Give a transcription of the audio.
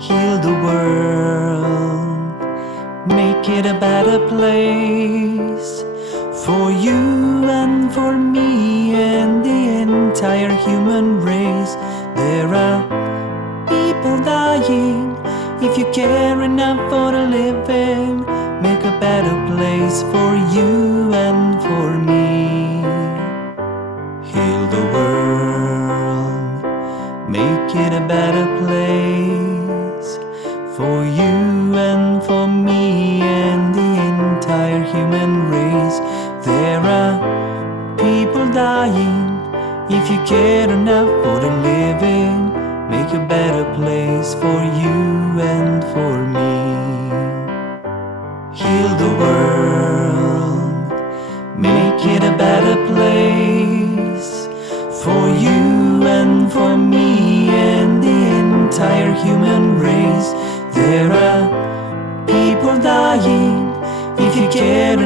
Heal the world, make it a better place for you and for me and the entire human race. There are people dying. If you care enough for the living, make a better place for you and for me. Heal the world, make it a better place for you and for me and the entire human race. There are people dying. If you care enough for the living, make a better place for you and for me. Heal the world, make it a better place for you and for me and the entire human race. There are people dying. If you care